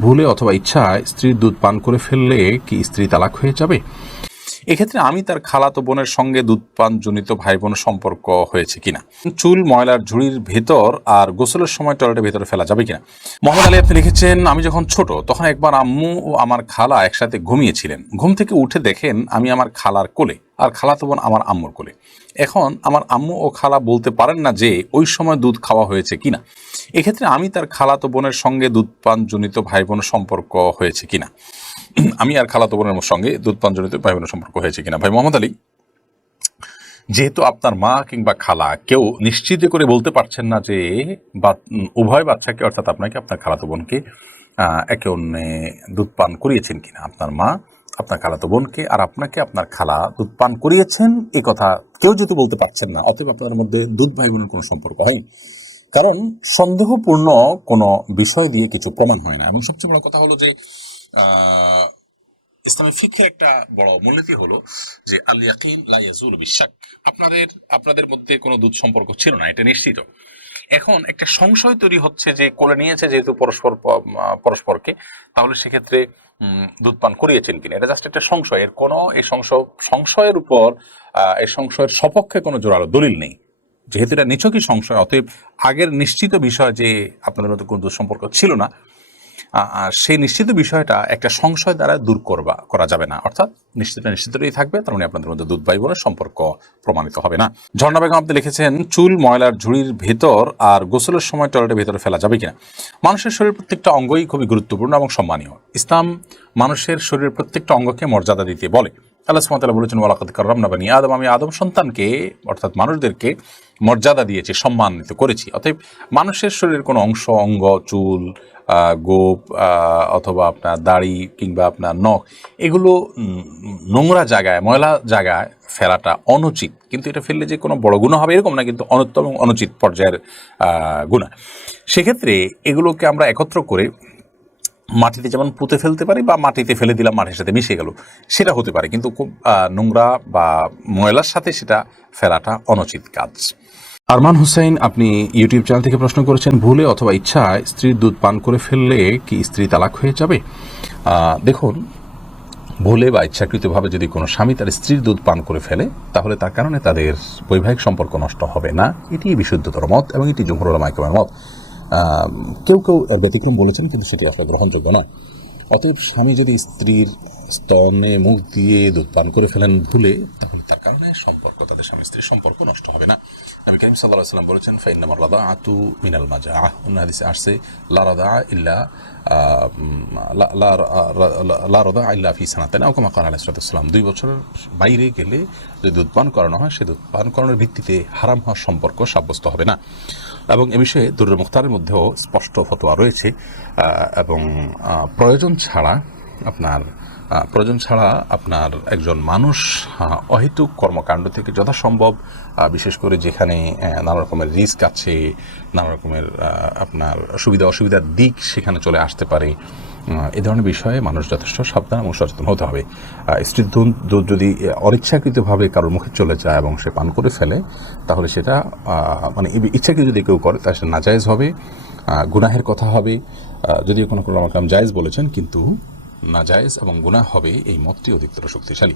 ভুলে অথবা ইচ্ছায় স্ত্রীর দুধ পান করে ফেললে কি স্ত্রী তালাক হয়ে যাবে? এক্ষেত্রে আমি তার খালাতো বোনের সঙ্গে দুধ পানজনিত ভাই বোন সম্পর্ক হয়েছে কিনা, চুল ময়লার ঝুড়ির ভেতর আর গোসলের সময় টয়লেটের ভেতরে ফেলা যাবে কিনা। মোহাম্মদ আলী আপনি লিখেছেন, আমি যখন ছোট তখন একবার আম্মু ও আমার খালা একসাথে ঘুমিয়েছিলেন। ঘুম থেকে উঠে দেখেন আমি আমার খালার কোলে আর খালাতো বোন আমার আম্মুর কোলে। এখন আমার আম্মু ও খালা বলতে পারেন না যে ওই সময় দুধ খাওয়া হয়েছে কিনা। এক্ষেত্রে আমি তার খালাতো বোনের সঙ্গে দুধ পানজনিত ভাই বোন সম্পর্ক হয়েছে কিনা, আমি আর খালাতো বোনের সঙ্গে দুধ পানজনিত ভাই বোনের সম্পর্ক হয়েছে কিনা। ভাই মোহাম্মদ আলী, যেহেতু আপনার মা কিংবা খালা কেউ নিশ্চিত করে বলতে পারছেন না যে উভয় বাচ্চাকে অর্থাৎ আপনাকে আপনার খালাতো বোনকে একে অন্যে দুধ পান করিয়েছেন কিনা, আপনার মা আপনার খালাতো বোনকে আর আপনাকে আপনার খালা দুধ পান করিয়েছেন এই কথা কেউ যেহেতু বলতে পারছেন না, অতএব আপনাদের মধ্যে দুধ ভাই বোনের কোনো সম্পর্ক হয়নি। কারণ সন্দেহপূর্ণ কোনো বিষয় দিয়ে কিছু প্রমাণ হয় না। এবং সবচেয়ে বড় কথা হলো যে ইসলামের ফিকহের একটা বড় মূলনীতি হলো যে আল ইয়াকিন লা ইয়াজুলু বিশাক। আপনাদের মধ্যে কোনো দুধ সম্পর্ক ছিল না, এটা নিশ্চিত। এখন একটা সংশয় তৈরি হচ্ছে যে কোলে নিয়েছে যেহেতু পরস্পরকে, তাহলে সেক্ষেত্রে দুধ পান করিয়েছেন কিনা, এটা জাস্ট একটা সংশয়। এর কোনো এই সংশয়ের উপর এই সংশয়ের সপক্ষে কোনো জোরালো দলিল নেই। যেহেতু এটা নিছকই সংশয়, অতএব আগের নিশ্চিত বিষয় যে আপনাদের মধ্যে কোনো দুধ সম্পর্ক ছিল না, সেই নিশ্চিত বিষয়টা একটা সংশয় দ্বারা দূর করা যাবে না। অর্থাৎ নিশ্চিতই থাকবে, তার মানে আপনাদের মধ্যে দুধ ভাই বোনের সম্পর্ক প্রমাণিত হবে না। ঝর্ণা বেগম আপনি লিখেছেন, চুল ময়লার ঝুড়ির ভেতর আর গোসলের সময় টয়লেটের ভেতরে ফেলা যাবে কিনা। মানুষের শরীরের প্রত্যেকটা অঙ্গই খুবই গুরুত্বপূর্ণ এবং সম্মানীয়। ইসলাম মানুষের শরীরের প্রত্যেকটা অঙ্গকে মর্যাদা দিতে বলে। আল্লাহ সুবহানাহু ওয়া তাআলা বলেছেন, ওয়ালাকাদ কাররামনা বানি আদম, আমি আদম সন্তানকে অর্থাৎ মানুষদেরকে মর্যাদা দিয়েছি, সম্মানিত করেছি। অতএব মানুষের শরীরের কোনো অঙ্গ, চুল, গোপ অথবা আপনার দাড়ি কিংবা আপনার নখ, এগুলো নোংরা জায়গায়, ময়লা জায়গায় ফেলাটা অনুচিত। কিন্তু এটা ফেললে যে কোনো বড় গুনাহ হবে এরকম না, কিন্তু অনুত্তম এবং অনুচিত পর্যায়ের গুনাহ। সেক্ষেত্রে এগুলোকে আমরা একত্র করে মাটিতে যেমন পুঁতে ফেলতে পারি বা মাটিতে ফেলে দিলাম, মাটির সাথে মিশে গেল, সেটা হতে পারে, কিন্তু খুব নোংরা বা ময়লার সাথে সেটা ফেলাটা অনুচিত কাজ। আরমান হুসাইন আপনি ইউটিউব চ্যানেল থেকে প্রশ্ন করেছেন, ভুলে অথবা ইচ্ছায় স্ত্রীর দুধ পান করে ফেললে কি স্ত্রী তালাক হয়ে যাবে? দেখুন, ভুলে বা ইচ্ছাকৃতভাবে যদি কোনো স্বামী তার স্ত্রীর দুধ পান করে ফেলে, তাহলে তার কারণে তাদের বৈবাহিক সম্পর্ক নষ্ট হবে না। এটি বিশুদ্ধতর মত এবং এটি জমহুর উলামা ইকরামের মত। কেউ এর ব্যতিক্রম বলেছেন, কিন্তু সেটি আসলে গ্রহণযোগ্য নয়। অতএব স্বামী যদি স্ত্রীর স্তনে মুখ দিয়ে দুধ পান করে ফেলেন ভুলে, তাহলে তার কারণে তাদের স্বামী স্ত্রীর সম্পর্ক নষ্ট হবে না। নবী করিম সাল্লাল্লাহু আলাইহি ওয়াসাল্লাম বলেছেন, ফাইন্নামার রাদাআতু মিনাল মাজাআহ। অন্য হাদিসে আসছে, লা রাদাআ ইল্লা ফি সানাতাইন আও কামা ক্বালা আলাইহিস সালাতু ওয়াস সালাম। 2 বছরের বাইরে গেলে যদি দুধ পান করানো হয়, সে দুধ পান করানোর ভিত্তিতে হারাম হওয়ার সম্পর্ক সাব্যস্ত হবে না। এবং এ বিষয়ে দুরুল মুখতারের মধ্যেও স্পষ্ট ফতোয়া রয়েছে। এবং প্রয়োজন ছাড়া আপনার একজন মানুষ অহেতুক কর্মকাণ্ড থেকে যথাসম্ভব, বিশেষ করে যেখানে নানা রকমের রিস্ক আছে, নানা রকমের আপনার সুবিধা অসুবিধার দিক সেখানে চলে আসতে পারে, এই ধরনের বিষয়ে মানুষ যথেষ্ট সাবধান এবং সচেতন হতে হবে। স্ত্রীর দুধ যদি অনিচ্ছাকৃতভাবে কারোর মুখে চলে যায় এবং সে পান করে ফেলে, তাহলে সেটা মানে ইচ্ছাকৃত যদি কেউ করে, তাহলে সেটা নাজায়েজ হবে, গুনাহের কথা হবে। যদিও কোনো উলামা জায়েজ বলেছেন, কিন্তু নাজায়েজ এবং গুনাহ হবে, এই মতটি অধিকতর শক্তিশালী।